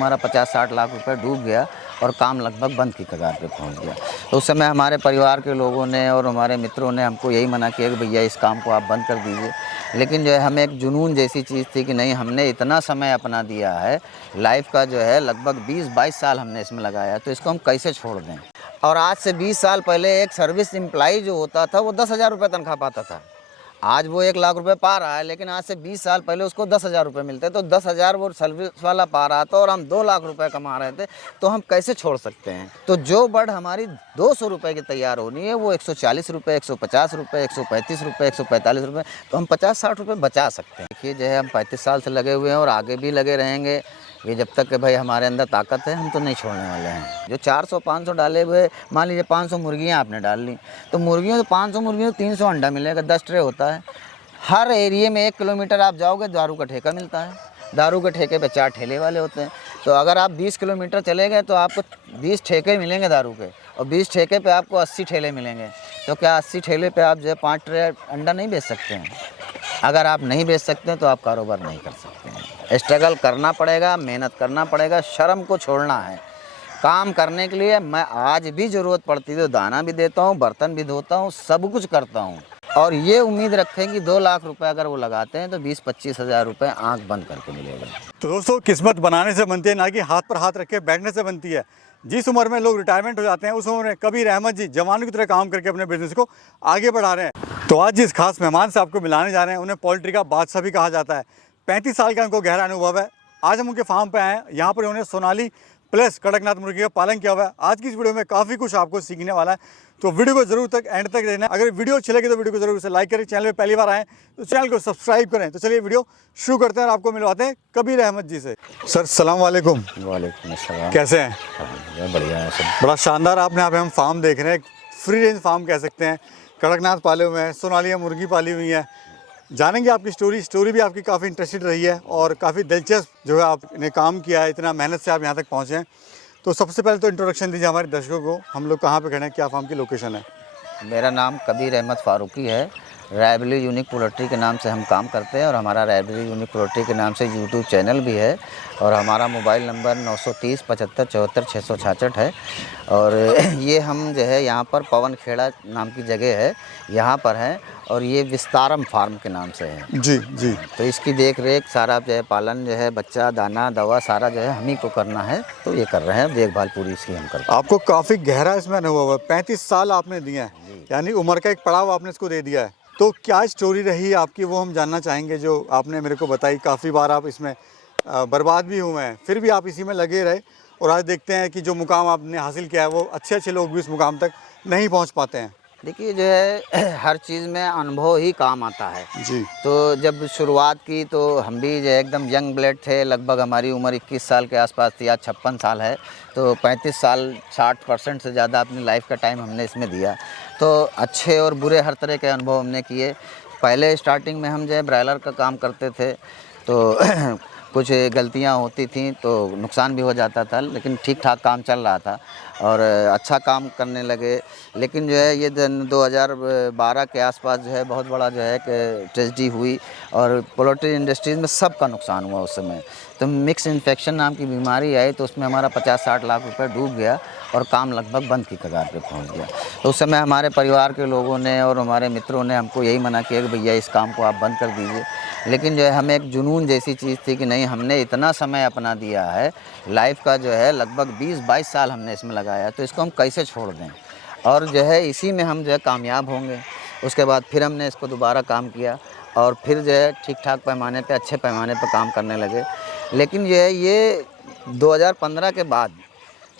हमारा 50-60 लाख रुपए डूब गया और काम लगभग बंद की कगार पे पहुंच गया। तो उस समय हमारे परिवार के लोगों ने और हमारे मित्रों ने हमको यही मना किया कि भैया इस काम को आप बंद कर दीजिए। लेकिन जो है हमें एक जुनून जैसी चीज़ थी कि नहीं, हमने इतना समय अपना दिया है, लाइफ का जो है लगभग 20-22 साल हमने इसमें लगाया है, तो इसको हम कैसे छोड़ दें। और आज से 20 साल पहले एक सर्विस एम्प्लॉई जो होता था वो 10,000 रुपये तनख्वाह पाता था। आज वो 1 लाख रुपए पा रहा है, लेकिन आज से 20 साल पहले उसको 10,000 रुपये मिलते। तो 10,000 वो सर्विस वाला पा रहा था और हम 2 लाख रुपए कमा रहे थे, तो हम कैसे छोड़ सकते हैं। तो जो बड हमारी 200 रुपये की तैयार होनी है वो 140 रुपये, 150 रुपये, 135 रुपये, 145 रुपये, तो हम 50-60 रुपये बचा सकते हैं। देखिए जो है हम 35 साल से लगे हुए हैं और आगे भी लगे रहेंगे। ये जब तक कि भाई हमारे अंदर ताकत है, हम तो नहीं छोड़ने वाले हैं। जो 400-500 डाले हुए, मान लीजिए 500 मुर्गियाँ आपने डाल ली, तो मुर्गियों तो 500 मुर्गियों 300 अंडा मिलेगा, 10 ट्रे होता है। हर एरिए में 1 किलोमीटर आप जाओगे दारू का ठेका मिलता है। दारू के ठेके पे 4 ठेले वाले होते हैं। तो अगर आप 20 किलोमीटर चले गए तो आपको 20 ठेके मिलेंगे दारू के, और 20 ठेके पे आपको 80 ठेले मिलेंगे। तो क्या 80 ठेले पे आप जो है 5 ट्रे अंडा नहीं बेच सकते हैं? अगर आप नहीं बेच सकते हैं तो आप कारोबार नहीं कर सकते हैं। स्ट्रगल करना पड़ेगा, मेहनत करना पड़ेगा, शर्म को छोड़ना है। काम करने के लिए मैं आज भी ज़रूरत पड़ती है तो दाना भी देता हूँ, बर्तन भी धोता हूँ, सब कुछ करता हूँ। और ये उम्मीद रखें कि 2 लाख रुपए अगर वो लगाते हैं तो 20-25 हज़ार रुपये आँख बंद करके मिलेगा। तो दोस्तों, किस्मत बनाने से बनती है, ना कि हाथ पर हाथ रख के बैठने से बनती है। जिस उम्र में लोग रिटायरमेंट हो जाते हैं, उस उम्र में कबीर अहमद जी जवानों की तरह काम करके अपने बिजनेस को आगे बढ़ा रहे हैं। तो आज जिस खास मेहमान से आपको मिलाने जा रहे हैं, उन्हें पोल्ट्री का बादशाह भी कहा जाता है। 35 साल का उनको गहरा अनुभव है। आज हम उनके फार्म पे आए हैं। यहाँ पर उन्होंने सोनाली प्लस कड़कनाथ मुर्गी का पालन किया हुआ है। आज की इस वीडियो में काफ़ी कुछ आपको सीखने वाला है, तो वीडियो को जरूर तक एंड तक देखना। अगर वीडियो अच्छी लगे तो वीडियो को जरूर से लाइक करें। चैनल पे पहली बार आए तो चैनल को सब्सक्राइब करें। तो चलिए वीडियो शुरू करते हैं और आपको मिलवाते हैं कबीर अहमद जी से। सर सलाम वालेकुम। वालेकुम अस्सलाम। कैसे हैं? बढ़िया है सब। बड़ा शानदार आपने यहाँ पे हम फार्म देख रहे हैं, फ्री रेंज फार्म कह सकते हैं। कड़कनाथ पाले हुए हैं, सोनालिया मुर्गी पाली हुई है। जानेंगे आपकी स्टोरी भी आपकी काफ़ी इंटरेस्टेड रही है और काफ़ी दिलचस्प जो है आपने काम किया है, इतना मेहनत से आप यहाँ तक पहुँचे हैं। तो सबसे पहले तो इंट्रोडक्शन दीजिए हमारे दर्शकों को, हम लोग कहाँ पे खड़े हैं, क्या फार्म की लोकेशन है? मेरा नाम कबीर अहमद फ़ारूकी है। रायबरेली यूनिक पोल्ट्री के नाम से हम काम करते हैं और हमारा रायबरेली यूनिक पोल्ट्री के नाम से यूट्यूब चैनल भी है। और हमारा मोबाइल नंबर 930 75 74 666 है। और ये हम जो है यहाँ पर पवन खेड़ा नाम की जगह है, यहाँ पर हैं। और ये विस्तारम फार्म के नाम से है। जी जी। तो इसकी देख रेख सारा जो है, पालन जो है, बच्चा दाना दवा सारा जो है हम ही को करना है। तो ये कर रहे हैं, देखभाल पूरी इसकी हम करते हैं। आपको काफ़ी गहरा इसमें अनुभव है, 35 साल आपने दिए हैं, यानी उम्र का एक पड़ाव आपने इसको दे दिया है। तो क्या स्टोरी रही आपकी, वो हम जानना चाहेंगे, जो आपने मेरे को बताई। काफ़ी बार आप इसमें बर्बाद भी हुए हैं, फिर भी आप इसी में लगे रहे और आज देखते हैं कि जो मुकाम आपने हासिल किया है, वो अच्छे अच्छे लोग भी इस मुकाम तक नहीं पहुंच पाते हैं। देखिए जो है हर चीज़ में अनुभव ही काम आता है जी। तो जब शुरुआत की तो हम भी जो है एकदम यंग ब्लड थे। लगभग हमारी उम्र 21 साल के आसपास थी, आज 56 साल है। तो 35 साल 60% से ज़्यादा अपनी लाइफ का टाइम हमने इसमें दिया। तो अच्छे और बुरे हर तरह के अनुभव हमने किए। पहले स्टार्टिंग में हम जो है ब्रायलर का काम करते थे, तो कुछ गलतियां होती थी तो नुकसान भी हो जाता था, लेकिन ठीक ठाक काम चल रहा था और अच्छा काम करने लगे। लेकिन जो है ये 2012 के आसपास जो है बहुत बड़ा जो है कि ट्रेजेडी हुई और पोल्ट्री इंडस्ट्रीज़ में सबका नुकसान हुआ उस समय। तो मिक्स इन्फेक्शन नाम की बीमारी आई, तो उसमें हमारा 50-60 लाख रुपए डूब गया और काम लगभग बंद की कगार पे पहुंच गया। तो उस समय हमारे परिवार के लोगों ने और हमारे मित्रों ने हमको यही मना किया कि भैया इस काम को आप बंद कर दीजिए। लेकिन जो है हमें एक जुनून जैसी चीज़ थी कि नहीं, हमने इतना समय अपना दिया है, लाइफ का जो है लगभग 20-22 साल हमने इसमें लगाया, तो इसको हम कैसे छोड़ दें। और जो है इसी में हम जो है कामयाब होंगे। उसके बाद फिर हमने इसको दोबारा काम किया और फिर जो है ठीक ठाक पैमाने पे, अच्छे पैमाने पे काम करने लगे। लेकिन जो है ये 2015 के बाद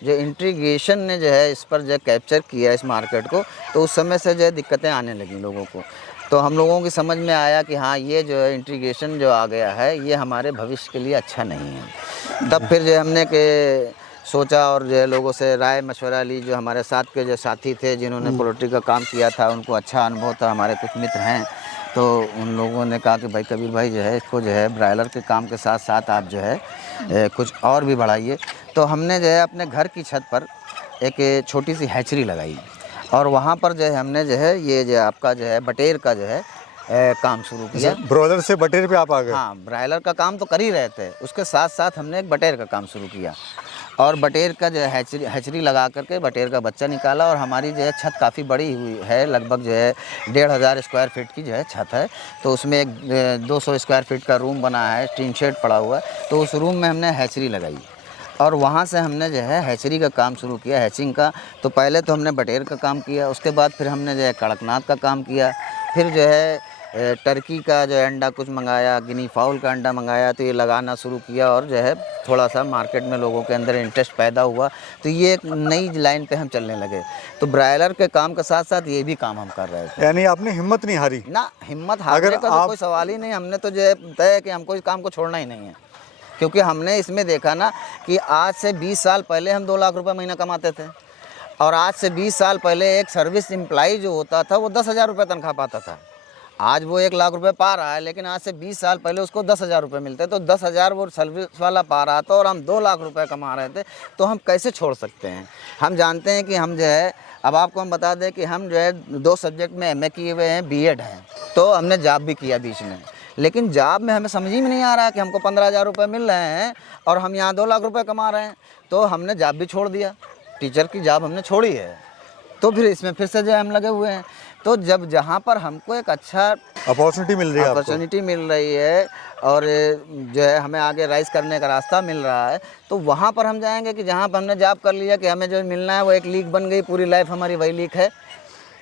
जो इंटीग्रेशन ने जो है इस पर जो कैप्चर किया इस मार्केट को, तो उस समय से जो है दिक्कतें आने लगी लोगों को। तो हम लोगों की समझ में आया कि हाँ, ये जो है इंटीग्रेशन जो आ गया है, ये हमारे भविष्य के लिए अच्छा नहीं है। तब फिर जो हमने के सोचा और जो है लोगों से राय मशवरा ली। जो हमारे साथ के जो साथी थे जिन्होंने पोल्ट्री का काम किया था, उनको अच्छा अनुभव था, हमारे कुछ मित्र हैं, तो उन लोगों ने कहा कि भाई कबीर भाई जो है इसको जो है ब्रायलर के काम के साथ साथ आप जो है कुछ और भी बढ़ाइए। तो हमने जो है अपने घर की छत पर एक छोटी सी हैचरी लगाई और वहाँ पर जो है हमने जो है ये जो आपका जो है बटेर का जो है काम शुरू किया। ब्रॉयलर से बटेर पे आप आ गए। हाँ, ब्रायलर का काम तो कर ही रहे थे, उसके साथ साथ हमने एक बटेर का काम शुरू किया और बटेर का जो है हैचरी लगा करके बटेर का बच्चा निकाला। और हमारी जो है छत काफ़ी बड़ी हुई है, लगभग जो है 1500 स्क्वायर फीट की जो है छत है। तो उसमें एक 200 स्क्वायर फीट का रूम बना है, टीन शेड पड़ा हुआ है। तो उस रूम में हमने हैचरी लगाई और वहाँ से हमने जो है हैचरी का काम शुरू किया, हैचिंग का। तो पहले तो हमने बटेर का काम किया, उसके बाद फिर हमने जो है कड़कनाथ का काम किया, फिर जो है टर्की का जो है अंडा कुछ मंगाया, गिनी फाउल का अंडा मंगाया। तो ये लगाना शुरू किया और जो है थोड़ा सा मार्केट में लोगों के अंदर इंटरेस्ट पैदा हुआ। तो ये एक नई लाइन पे हम चलने लगे। तो ब्रायलर के काम के साथ साथ ये भी काम हम कर रहे थे। यानी आपने हिम्मत नहीं हारी ना, हिम्मत हारने का तो कोई सवाल ही नहीं। हमने तो जो है तय है कि हमको इस काम को छोड़ना ही नहीं है, क्योंकि हमने इसमें देखा ना कि आज से 20 साल पहले हम 2 लाख रुपए महीना कमाते थे और आज से 20 साल पहले एक सर्विस एम्प्लॉई जो होता था वो 10,000 रुपये तनख्वाह पाता था। आज वो 1 लाख रुपए पा रहा है, लेकिन आज से 20 साल पहले उसको 10,000 रुपये मिलते। तो 10,000 वो सर्विस वाला पा रहा था और हम 2 लाख रुपए कमा रहे थे। तो हम कैसे छोड़ सकते हैं? हम जानते हैं कि हम जो है, अब आपको हम बता दें कि हम जो है 2 सब्जेक्ट में MA किए हुए हैं, B.Ed हैं। तो हमने जॉब भी किया बीच में, लेकिन जॉब में हमें समझ ही में नहीं आ रहा है कि हमको 15,000 रुपये मिल रहे हैं और हम यहाँ 2 लाख रुपये कमा रहे हैं। तो हमने जॉब भी छोड़ दिया, टीचर की जॉब हमने छोड़ी है। तो फिर इसमें फिर से जो है हम लगे हुए हैं। तो जब जहाँ पर हमको एक अच्छा अपॉर्चुनिटी मिल रही है और जो है हमें आगे राइज करने का रास्ता मिल रहा है, तो वहाँ पर हम जाएंगे कि जहाँ पर हमने जॉब कर लिया कि हमें जो मिलना है वो एक लीक बन गई, पूरी लाइफ हमारी वही लीक है।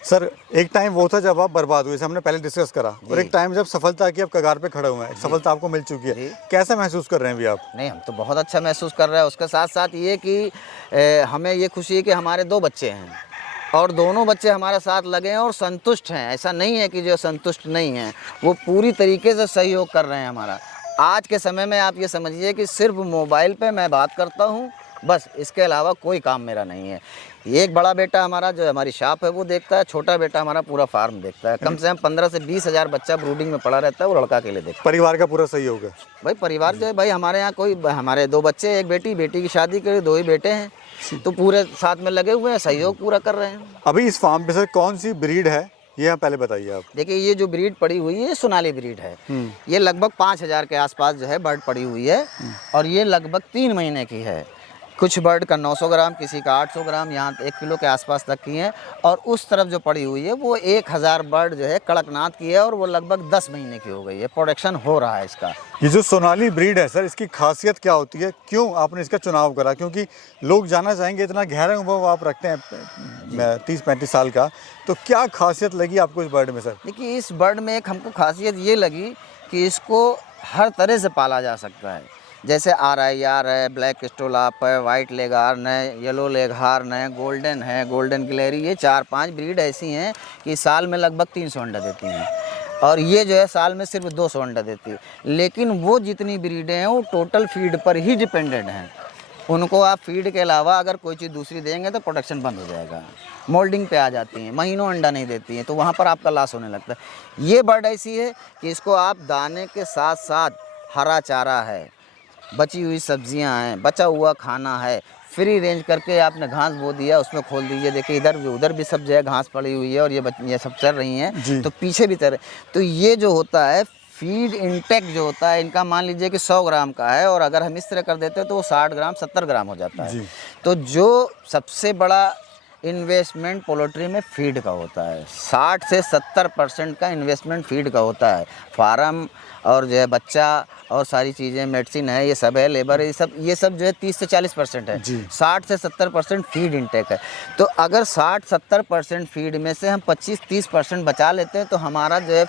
सर, एक टाइम वो था जब आप बर्बाद हुए, हमने पहले डिस्कस करा, और एक टाइम जब सफलता की आप कगार पे खड़े हुए हैं, सफलता आपको मिल चुकी है। कैसा महसूस कर रहे हैं अभी आप? नहीं, हम तो बहुत अच्छा महसूस कर रहे हैं। उसके साथ साथ ये कि हमें ये खुशी है कि हमारे 2 बच्चे हैं और दोनों बच्चे हमारे साथ लगे हैं और संतुष्ट हैं। ऐसा नहीं है कि जो संतुष्ट नहीं हैं, वो पूरी तरीके से सहयोग कर रहे हैं हमारा। आज के समय में आप ये समझिए कि सिर्फ मोबाइल पे मैं बात करता हूँ, बस, इसके अलावा कोई काम मेरा नहीं है। एक बड़ा बेटा हमारा जो हमारी शॉप है वो देखता है, छोटा बेटा हमारा पूरा फार्म देखता है। कम से कम 15 से 20 हज़ार बच्चा ब्रूडिंग में पड़ा रहता है, वो लड़का के लिए देखता है। परिवार का पूरा सहयोग है भाई। परिवार जो है भाई, हमारे यहाँ कोई, हमारे 2 बच्चे, एक बेटी, बेटी की शादी करी, 2 ही बेटे हैं। तो पूरे साथ में लगे हुए हैं, सहयोग पूरा कर रहे हैं। अभी इस फार्म पे सर कौन सी ब्रीड है, ये पहले बताइए आप। देखिए, ये जो ब्रीड पड़ी हुई है, सोनाली ब्रीड है। ये लगभग 5,000 के आसपास जो है बर्ड पड़ी हुई है और ये लगभग 3 महीने की है। कुछ बर्ड का 900 ग्राम, किसी का 800 ग्राम, यहाँ 1 किलो के आसपास तक की है। और उस तरफ जो पड़ी हुई है वो 1000 बर्ड जो है कड़कनाथ की है और वो लगभग 10 महीने की हो गई है। प्रोडक्शन हो रहा है इसका। ये जो सोनाली ब्रीड है सर, इसकी खासियत क्या होती है, क्यों आपने इसका चुनाव करा? क्योंकि लोग जानना चाहेंगे, इतना गहरा अनुभव आप रखते हैं 30-35 साल का, तो क्या खासियत लगी आपको इस बर्ड में सर? देखिए, इस बर्ड में एक हमको खासियत ये लगी कि इसको हर तरह से पाला जा सकता है। जैसे RIR है, ब्लैक स्टोलाप है, वाइट लेग हार्न है, येलो लेग हार्न है, गोल्डन गिलहरी, ये 4-5 ब्रीड ऐसी हैं कि साल में लगभग 300 अंडा देती हैं और ये जो है साल में सिर्फ 200 अंडा देती है। लेकिन वो जितनी ब्रीडें हैं वो टोटल फीड पर ही डिपेंडेंट हैं। उनको आप फीड के अलावा अगर कोई चीज़ दूसरी देंगे तो प्रोडक्शन बंद हो जाएगा, मोल्डिंग पे आ जाती हैं, महीनों अंडा नहीं देती हैं, तो वहाँ पर आपका लॉस होने लगता है। ये बर्ड ऐसी है कि इसको आप दाने के साथ साथ हरा चारा है, बची हुई सब्जियां हैं, बचा हुआ खाना है, फ्री रेंज करके आपने घास बो दिया, उसमें खोल दीजिए। देखिए, इधर भी उधर भी सब जो है घास पड़ी हुई है और ये सब चल रही हैं, तो पीछे भी चल रहे। तो ये जो होता है फीड इंटेक जो होता है इनका, मान लीजिए कि 100 ग्राम का है और अगर हम इस तरह कर देते हैं तो वो 60 ग्राम 70 ग्राम हो जाता है। तो जो सबसे बड़ा इन्वेस्टमेंट पोल्ट्री में फीड का होता है, 60 से 70% का इन्वेस्टमेंट फीड का होता है। फार्म और जो है बच्चा और सारी चीज़ें, मेडिसिन है, ये सब है, लेबर है, ये सब जो है 30 से 40% है। 60 से 70% फीड इंटेक है। तो अगर 60-70% फीड में से हम 25-30% बचा लेते हैं तो हमारा जो है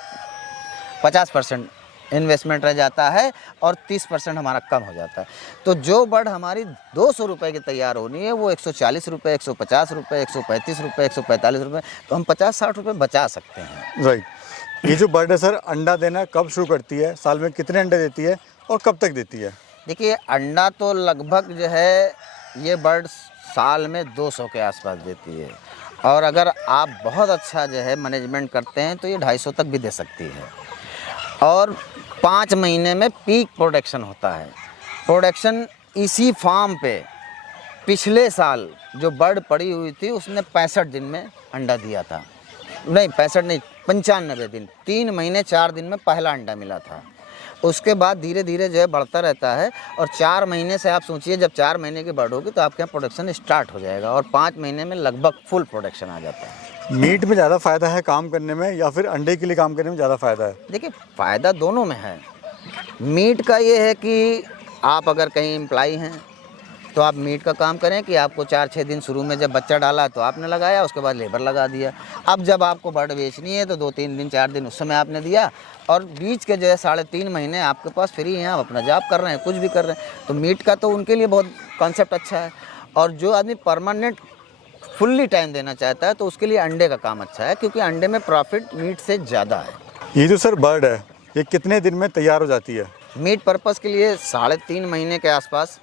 50% इन्वेस्टमेंट रह जाता है और 30% हमारा कम हो जाता है। तो जो बर्ड हमारी 200 रुपये की तैयार होनी है वो 140 रुपये, 150 रुपये, 135 रुपये, 145 रुपये, तो हम 50-60 रुपये बचा सकते हैं। राइट। ये जो बर्ड है सर, अंडा देना कब शुरू करती है, साल में कितने अंडे देती है और कब तक देती है? देखिए, अंडा तो लगभग जो है ये बर्ड साल में 200 के आसपास देती है और अगर आप बहुत अच्छा जो है मैनेजमेंट करते हैं तो ये 250 तक भी दे सकती है और 5 महीने में पीक प्रोडक्शन होता है। प्रोडक्शन इसी फार्म पे पिछले साल जो बर्ड पड़ी हुई थी उसने 65 दिन में अंडा दिया था। नहीं, 65 नहीं, 95 दिन, 3 महीने 4 दिन में पहला अंडा मिला था। उसके बाद धीरे धीरे जो है बढ़ता रहता है, और 4 महीने से आप सोचिए, जब 4 महीने की बर्ड होगी तो आपके यहाँ प्रोडक्शन स्टार्ट हो जाएगा, और 5 महीने में लगभग फुल प्रोडक्शन आ जाता है। मीट में ज़्यादा फ़ायदा है काम करने में या फिर अंडे के लिए काम करने में ज़्यादा फ़ायदा है? देखिए, फ़ायदा दोनों में है। मीट का ये है कि आप अगर कहीं एम्प्लॉई हैं तो आप मीट का काम करें कि आपको 4-6 दिन शुरू में जब बच्चा डाला तो आपने लगाया, उसके बाद लेबर लगा दिया। अब जब आपको बर्ड बेचनी है तो 2-3 दिन 4 दिन उस समय आपने दिया, और बीच के जो है 3.5 महीने आपके पास फ्री हैं, आप अपना जॉब कर रहे हैं, कुछ भी कर रहे हैं। तो मीट का तो उनके लिए बहुत कॉन्सेप्ट अच्छा है। और जो आदमी परमानेंट फुल्ली टाइम देना चाहता है तो उसके लिए अंडे का काम अच्छा है, क्योंकि अंडे में प्रॉफिट मीट से ज़्यादा है। ये जो सर बर्ड है, ये कितने दिन में तैयार हो जाती है? मीट पर्पज़ के लिए 3.5 महीने के आसपास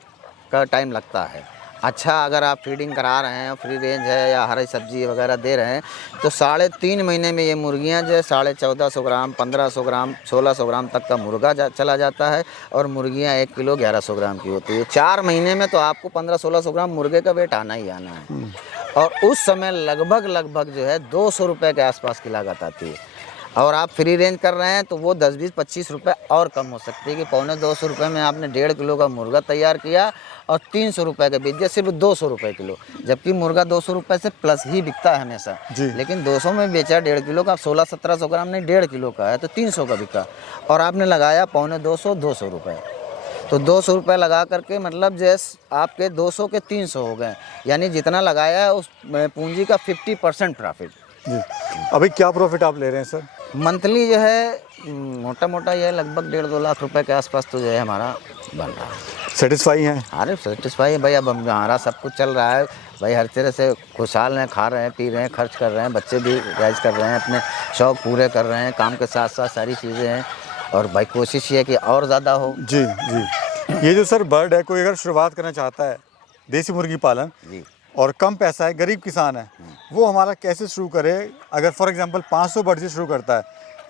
का टाइम लगता है। अच्छा, अगर आप फीडिंग करा रहे हैं, फ्री रेंज है या हरी सब्जी वगैरह दे रहे हैं, तो 3.5 महीने में ये मुर्गियां जो है 1450 ग्राम, 1500 ग्राम, 1600 ग्राम तक का मुर्गा चला जाता है, और मुर्गियां 1 किलो 1100 ग्राम की होती है। 4 महीने में तो आपको 1500-1600 ग्राम मुर्गे का वेट आना ही आना है। और उस समय लगभग जो है 200 रुपये के आसपास की लागत आती है। और आप फ्री रेंज कर रहे हैं तो वो 10-20-25 रुपये और कम हो सकती है, कि 250 रुपये में आपने 1.5 किलो का मुर्गा तैयार किया, और 300 रुपये के बीच सिर्फ 200 रुपये किलो, जबकि मुर्गा 200 रुपये से प्लस ही बिकता है हमेशा। लेकिन 200 में बेचा 1.5 किलो का, 1600-1700 ग्राम नहीं 1.5 किलो का है तो 300 का बिका, और आपने लगाया 250 रुपये। तो 200 रुपये लगा करके मतलब जैसे आपके 200 के 300 हो गए, यानी जितना लगाया है उस पूंजी का 50% प्रॉफिट। जी, अभी क्या प्रॉफिट आप ले रहे हैं सर? मंथली जो है मोटा मोटा ये लगभग 1.5-2 लाख रुपए के आसपास तो जो है हमारा बन रहा है। सेटिस्फाई हैं? अरे सेटिस्फाई है भाई, अब हमारा सब कुछ चल रहा है भाई, हर तरह से खुशहाल हैं, खा रहे हैं, पी रहे हैं, खर्च कर रहे हैं, बच्चे भी राइज कर रहे हैं, अपने शौक पूरे कर रहे हैं, काम के साथ साथ सारी चीज़ें हैं, और भाई कोशिश ये है कि और ज़्यादा हो। जी जी। ये जो सर बर्ड है, कोई अगर शुरुआत करना चाहता है देसी मुर्गी पालन जी, और कम पैसा है, गरीब किसान है, वो हमारा कैसे शुरू करे? अगर फॉर एग्जांपल 500 बर्ड से शुरू करता है,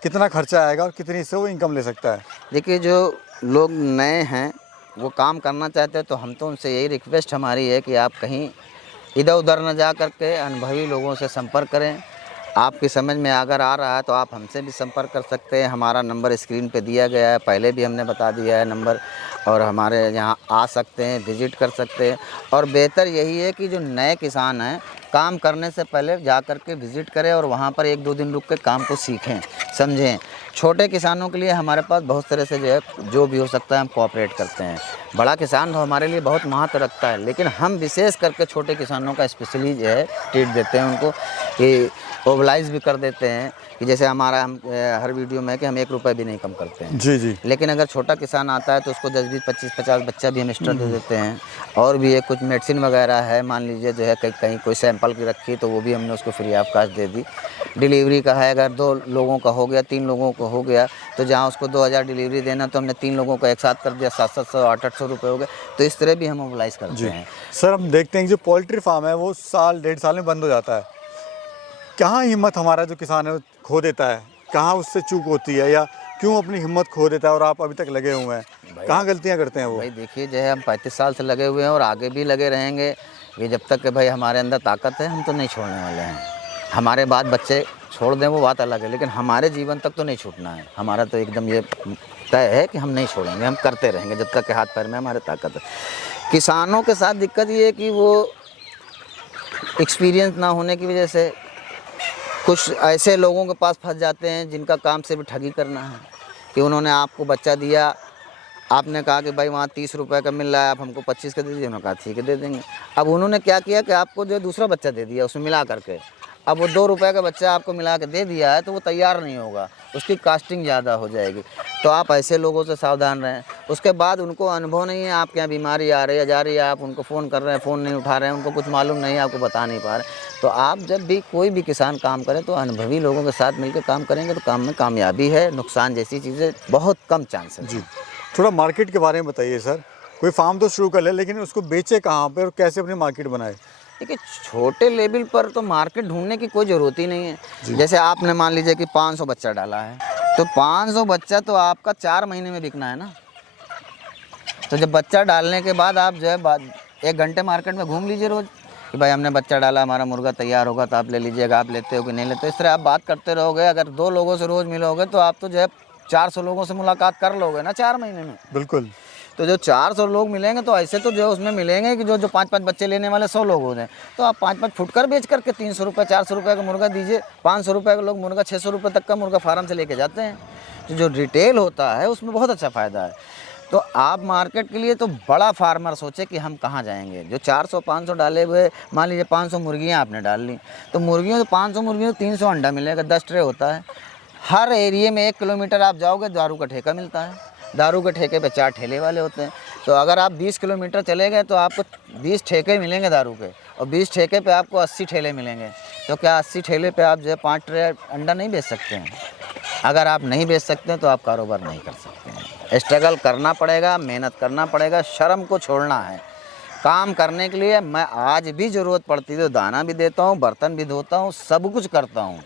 कितना खर्चा आएगा और कितनी से वो इनकम ले सकता है? देखिए, जो लोग नए हैं वो काम करना चाहते हैं तो हम तो उनसे यही रिक्वेस्ट हमारी है कि आप कहीं इधर उधर न जा करके अनुभवी लोगों से संपर्क करें। आपकी समझ में अगर आ रहा है तो आप हमसे भी संपर्क कर सकते हैं। हमारा नंबर स्क्रीन पे दिया गया है, पहले भी हमने बता दिया है नंबर, और हमारे यहाँ आ सकते हैं, विज़िट कर सकते हैं। और बेहतर यही है कि जो नए किसान हैं, काम करने से पहले जा कर के विज़िट करें और वहाँ पर 1-2 दिन रुक के काम को सीखें, समझें। छोटे किसानों के लिए हमारे पास बहुत तरह से जो है जो भी हो सकता है हम कोऑपरेट करते हैं। बड़ा किसान तो हमारे लिए बहुत महत्व रखता है, लेकिन हम विशेष करके छोटे किसानों का स्पेशली जो है ट्रीट देते हैं उनको, कि ओबलाइज भी कर देते हैं, कि जैसे हमारा हम हर वीडियो में है कि हम 1 रुपये भी नहीं कम करते हैं। जी जी। लेकिन अगर छोटा किसान आता है तो उसको 10-20-25-50 बच्चा भी हम एक्स्ट्रा दे देते हैं। और भी है कुछ मेडिसिन वगैरह है, मान लीजिए जो है कहीं कोई सैंपल की रखी तो वो भी हमने उसको free of cost they the. Delivery का है, अगर 2 लोगों का हो गया, 3 लोगों का हो गया, तो जहाँ उसको 2000 डिलीवरी देना तो हमने 3 लोगों को एक साथ कर दिया, 700-700 800 रुपये हो गए। तो इस तरह भी हम मोबिलाइज करते हैं। सर, हम देखते हैं कि जो पोल्ट्री फार्म है वो साल 1.5 साल में बंद हो जाता है। कहाँ हिम्मत हमारा जो किसान है वो खो देता है? कहाँ उससे चूक होती है, या क्यों अपनी हिम्मत खो देता है और आप अभी तक लगे हुए हैं? कहाँ गलतियाँ करते हैं वो? भाई देखिए, जो है हम 35 साल से लगे हुए हैं और आगे भी लगे रहेंगे। ये जब तक कि भाई हमारे अंदर ताकत है हम तो नहीं छोड़ने वाले हैं। हमारे बाद बच्चे छोड़ दें वो बात अलग है, लेकिन हमारे जीवन तक तो नहीं छूटना है। हमारा तो एकदम ये तय है कि हम नहीं छोड़ेंगे, हम करते रहेंगे जब तक के हाथ पैर में हमारे ताकत है। किसानों के साथ दिक्कत ये है कि वो एक्सपीरियंस ना होने की वजह से कुछ ऐसे लोगों के पास फंस जाते हैं जिनका काम सिर्फ ठगी करना है, कि उन्होंने आपको बच्चा दिया, आपने कहा कि भाई वहाँ 30 रुपये का मिल रहा है, आप हमको 25 का दे दीजिए। उन्होंने कहा ठीक है दे देंगे। अब उन्होंने क्या किया कि आपको जो दूसरा बच्चा दे दिया उसमें मिला करके, अब वो 2 रुपये का बच्चा आपको मिला के दे दिया है तो वो तैयार नहीं होगा, उसकी कास्टिंग ज़्यादा हो जाएगी। तो आप ऐसे लोगों से सावधान रहें। उसके बाद उनको अनुभव नहीं है, आपके यहाँ बीमारी आ रही है जा रही है, आप उनको फ़ोन कर रहे हैं, फ़ोन नहीं उठा रहे हैं, उनको कुछ मालूम नहीं है, आपको बता नहीं पा रहे। तो आप जब भी कोई भी किसान काम करे तो अनुभवी लोगों के साथ मिलकर काम करेंगे तो काम में कामयाबी है, नुकसान जैसी चीज़ें बहुत कम चांस है। जी, थोड़ा मार्केट के बारे में बताइए सर। कोई फार्म तो शुरू कर ले, लेकिन उसको बेचे कहाँ पे और कैसे अपनी मार्केट बनाए? देखिए, छोटे लेवल पर तो मार्केट ढूंढने की कोई ज़रूरत ही नहीं है। जैसे आपने मान लीजिए कि 500 बच्चा डाला है, तो 500 बच्चा तो आपका 4 महीने में बिकना है ना। तो जब बच्चा डालने के बाद आप जो है 1 घंटे मार्केट में घूम लीजिए रोज़, कि भाई हमने बच्चा डाला, हमारा मुर्गा तैयार होगा तो आप ले लीजिएगा, आप लेते हो कि नहीं लेते। इस तरह आप बात करते रहोगे। अगर 2 लोगों से रोज़ मिलोगे तो आप तो जो है 400 लोगों से मुलाकात कर लोगे ना 4 महीने में। बिल्कुल। तो जो 400 लोग मिलेंगे तो ऐसे तो जो उसमें मिलेंगे कि जो 5-5 बच्चे लेने वाले 100 लोग हो जाएँ। तो आप 5-5 फुटकर बेच करके 300 रुपये 400 रुपये का मुर्गा दीजिए। 500 रुपये का लोग मुर्गा 600 रुपये तक का मुर्गा फार्म से लेके जाते हैं। तो जो रिटेल होता है उसमें बहुत अच्छा फ़ायदा है। तो आप मार्केट के लिए तो बड़ा फार्मर सोचे कि हम कहाँ जाएंगे। जो 400-500 डाले हुए, मान लीजिए 500 मुर्गियाँ आपने डाल ली, तो मुर्गियों 500 मुर्गियों 300 अंडा मिलेगा, 10 ट्रे होता है। हर एरिए में 1 किलोमीटर आप जाओगे दारू का ठेका मिलता है। दारू के ठेके पे 4 ठेले वाले होते हैं। तो अगर आप 20 किलोमीटर चले गए तो आपको 20 ठेके मिलेंगे दारू के, और 20 ठेके पे आपको 80 ठेले मिलेंगे। तो क्या 80 ठेले पे आप जो है 5 ट्रे अंडा नहीं बेच सकते हैं? अगर आप नहीं बेच सकते हैं तो आप कारोबार नहीं कर सकते हैं। स्ट्रगल करना पड़ेगा, मेहनत करना पड़ेगा, शर्म को छोड़ना है। काम करने के लिए मैं आज भी ज़रूरत पड़ती है तो दाना भी देता हूँ, बर्तन भी धोता हूँ, सब कुछ करता हूँ।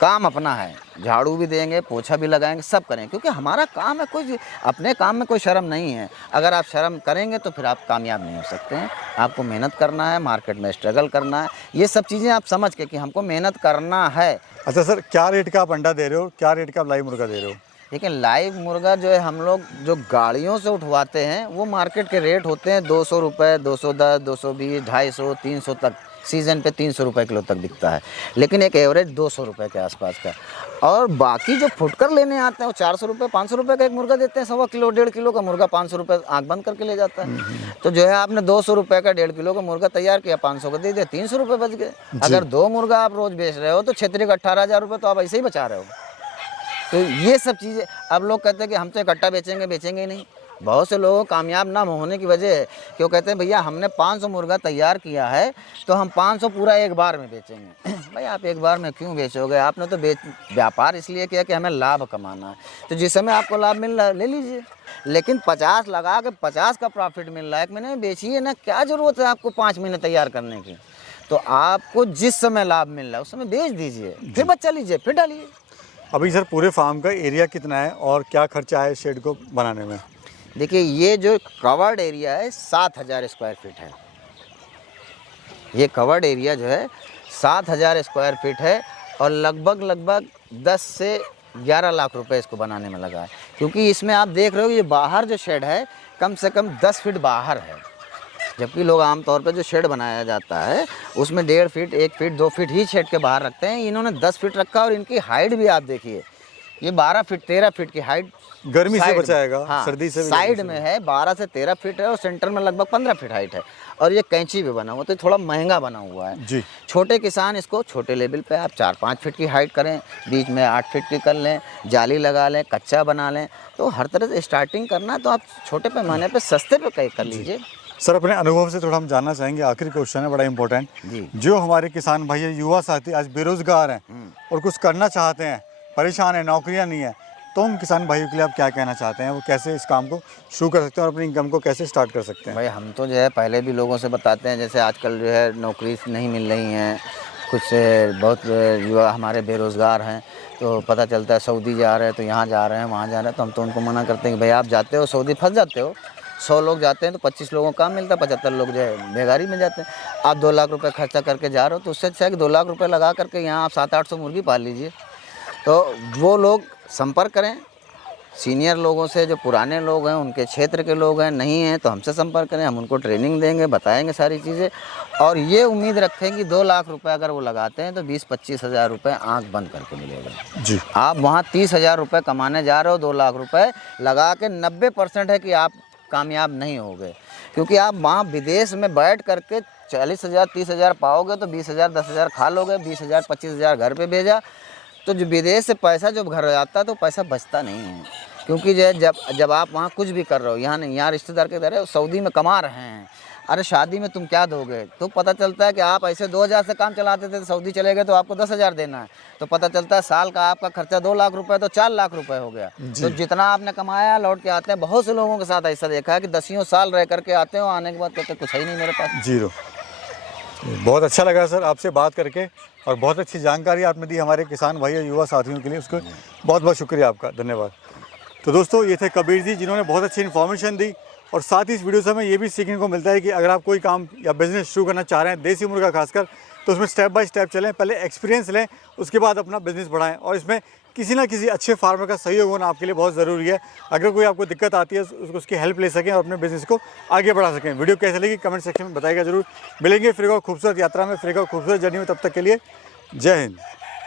काम अपना है, झाड़ू भी देंगे, पोछा भी लगाएंगे, सब करेंगे, क्योंकि हमारा काम है। कोई अपने काम में कोई शर्म नहीं है। अगर आप शर्म करेंगे तो फिर आप कामयाब नहीं हो सकते हैं। आपको मेहनत करना है, मार्केट में स्ट्रगल करना है, ये सब चीज़ें आप समझ के कि हमको मेहनत करना है। अच्छा सर, क्या रेट का आप अंडा दे रहे हो, क्या रेट का आप लाइव मुर्गा दे रहे हो? लेकिन लाइव मुर्गा जो है हम लोग जो गाड़ियों से उठवाते हैं वो मार्केट के रेट होते हैं 200 रुपये, 210, 220, 250, 300 तक। सीज़न पे 300 रुपये किलो तक बिकता है, लेकिन एक एवरेज 200 रुपये के आसपास का। और बाकी जो फुटकर लेने आते हैं वो 400 रुपये, 500 रुपये का एक मुर्गा देते हैं। 1.25 किलो, 1.5 किलो का मुर्गा 500 रुपये आँख बंद करके ले जाता है। तो जो है आपने 200 रुपये का 1.5 किलो का मुर्गा तैयार किया, 500 का दे दिया, 300 रुपये बच गए। अगर 2 मुर्गा आप रोज़ बेच रहे हो तो क्षेत्रीय का 18,000 रुपये तो आप ऐसे ही बचा रहे हो। तो ये सब चीज़ें अब लोग कहते हैं कि हम तो इकट्ठा बेचेंगे ही नहीं। बहुत से लोगों को कामयाब ना होने की वजह क्यों कहते हैं भैया हमने 500 मुर्गा तैयार किया है तो हम 500 पूरा एक बार में बेचेंगे। भाई आप एक बार में क्यों बेचोगे? आपने तो व्यापार इसलिए किया कि हमें लाभ कमाना है। तो जिस समय आपको लाभ मिल रहा है ले लीजिए, लेकिन 50 लगा के 50 का प्रॉफिट मिल रहा है 1 महीने में बेचिए ना। क्या ज़रूरत है आपको 5 महीने तैयार करने की? तो आपको जिस समय लाभ मिल रहा है उस समय बेच दीजिए, फिर बच्चा लीजिए, फिर डालिए। अभी सर पूरे फार्म का एरिया कितना है और क्या खर्चा है शेड को बनाने में? देखिए ये जो कवर्ड एरिया है 7,000 स्क्वायर फीट है। ये कवर्ड एरिया जो है 7,000 स्क्वायर फीट है और लगभग 10 से 11 लाख रुपए इसको बनाने में लगा है। क्योंकि इसमें आप देख रहे हो ये बाहर जो शेड है कम से कम 10 फीट बाहर है, जबकि लोग आमतौर पर जो शेड बनाया जाता है उसमें 1.5 फीट, 1 फीट, 2 फीट ही शेड के बाहर रखते हैं। इन्होंने 10 फीट रखा और इनकी हाइट भी आप देखिए, ये 12 फीट 13 फीट की हाइट गर्मी से बचाएगा। हाँ, सर्दी से भी साइड में है 12 से 13 फीट है और सेंटर में लगभग 15 फीट हाइट है। और ये कैंची भी बना हुआ तो थोड़ा महंगा बना हुआ है जी। छोटे किसान इसको छोटे लेवल पे आप 4-5 फीट की हाइट करें, बीच में 8 फीट की कर लें, जाली लगा लें, कच्चा बना लें, तो हर तरह से स्टार्टिंग करना तो आप छोटे पैमाने पे सस्ते पे कर लीजिए। सर अपने अनुभव से थोड़ा हम जानना चाहेंगे, आखिरी क्वेश्चन है बड़ा इंपॉर्टेंट जी। जो हमारे किसान भाई युवा साथी आज बेरोजगार हैं और कुछ करना चाहते हैं, परेशान हैं, नौकरियां नहीं है, तो उन किसान भाइयों के लिए आप क्या कहना चाहते हैं? वो कैसे इस काम को शुरू कर सकते हैं और अपनी इनकम को कैसे स्टार्ट कर सकते हैं? भाई हम तो जो है पहले भी लोगों से बताते हैं, जैसे आजकल जो है नौकरी नहीं मिल रही हैं, कुछ बहुत युवा हमारे बेरोज़गार हैं, तो पता चलता है सऊदी जा रहे हैं तो यहाँ जा रहे हैं, वहाँ जा रहे हैं, तो हम तो उनको मना करते हैं कि भाई आप जाते हो सऊदी फंस जाते हो। 100 लोग जाते हैं तो 25 लोगों को काम मिलता है, 75 लोग जो है बेगारी में जाते हैं। आप 2 लाख रुपए खर्चा करके जा रहे हो तो उससे अच्छा है कि 2 लाख रुपए लगा करके यहाँ आप 700-800 मुर्गी पाल लीजिए। तो वो लोग संपर्क करें सीनियर लोगों से, जो पुराने लोग हैं, उनके क्षेत्र के लोग हैं, नहीं हैं तो हमसे संपर्क करें, हम उनको ट्रेनिंग देंगे, बताएंगे सारी चीज़ें। और ये उम्मीद रखें कि 2 लाख रुपए अगर वो लगाते हैं तो 20-25 हज़ार रुपये आँख बंद करके मिलेगा जी। आप वहाँ 30,000 रुपये कमाने जा रहे हो, 2 लाख रुपए लगा के 90% है कि आप कामयाब नहीं होगे। क्योंकि आप वहाँ विदेश में बैठ करके 40,000 30,000 पाओगे तो 20,000 10,000 खा लोगे, 20,000 25,000 घर पे भेजा, तो जो विदेश से पैसा जब घर आता है तो पैसा बचता नहीं है। क्योंकि जो है जब आप वहाँ कुछ भी कर रहे हो, यहाँ नहीं, यहाँ रिश्तेदार के घर सऊदी में कमा रहे हैं, अरे शादी में तुम क्या दोगे? तो पता चलता है कि आप ऐसे 2,000 से काम चलाते थे, सऊदी चले गए तो आपको 10,000 देना है, तो पता चलता है साल का आपका खर्चा 2 लाख रुपए तो 4 लाख रुपए हो गया। तो जितना आपने कमाया लौट के आते हैं। बहुत से लोगों के साथ ऐसा देखा है कि 10 साल रह करके आते हो, आने के बाद कहते कुछ है ही नहीं मेरे पास। जीरो। बहुत अच्छा लगा सर आपसे बात करके और बहुत अच्छी जानकारी आपने दी हमारे किसान भाई और युवा साथियों के लिए, उसको बहुत बहुत शुक्रिया आपका, धन्यवाद। तो दोस्तों ये थे कबीर जी जिन्होंने बहुत अच्छी इन्फॉर्मेशन दी और साथ ही इस वीडियो से हमें ये भी सीखने को मिलता है कि अगर आप कोई काम या बिज़नेस शुरू करना चाह रहे हैं देसी मुर्गा खासकर, तो उसमें स्टेप बाय स्टेप चलें, पहले एक्सपीरियंस लें, उसके बाद अपना बिज़नेस बढ़ाएं। और इसमें किसी ना किसी अच्छे फार्मर का सहयोग होना आपके लिए बहुत ज़रूरी है। अगर कोई आपको दिक्कत आती है उसकी हेल्प ले सकें और अपने बिज़नेस को आगे बढ़ा सकें। वीडियो कैसे लगी कमेंट सेक्शन में बताइएगा ज़रूर। मिलेंगे फिर एक और खूबसूरत यात्रा में, फिर एक और खूबसूरत जर्नी में। तब तक के लिए जय हिंद।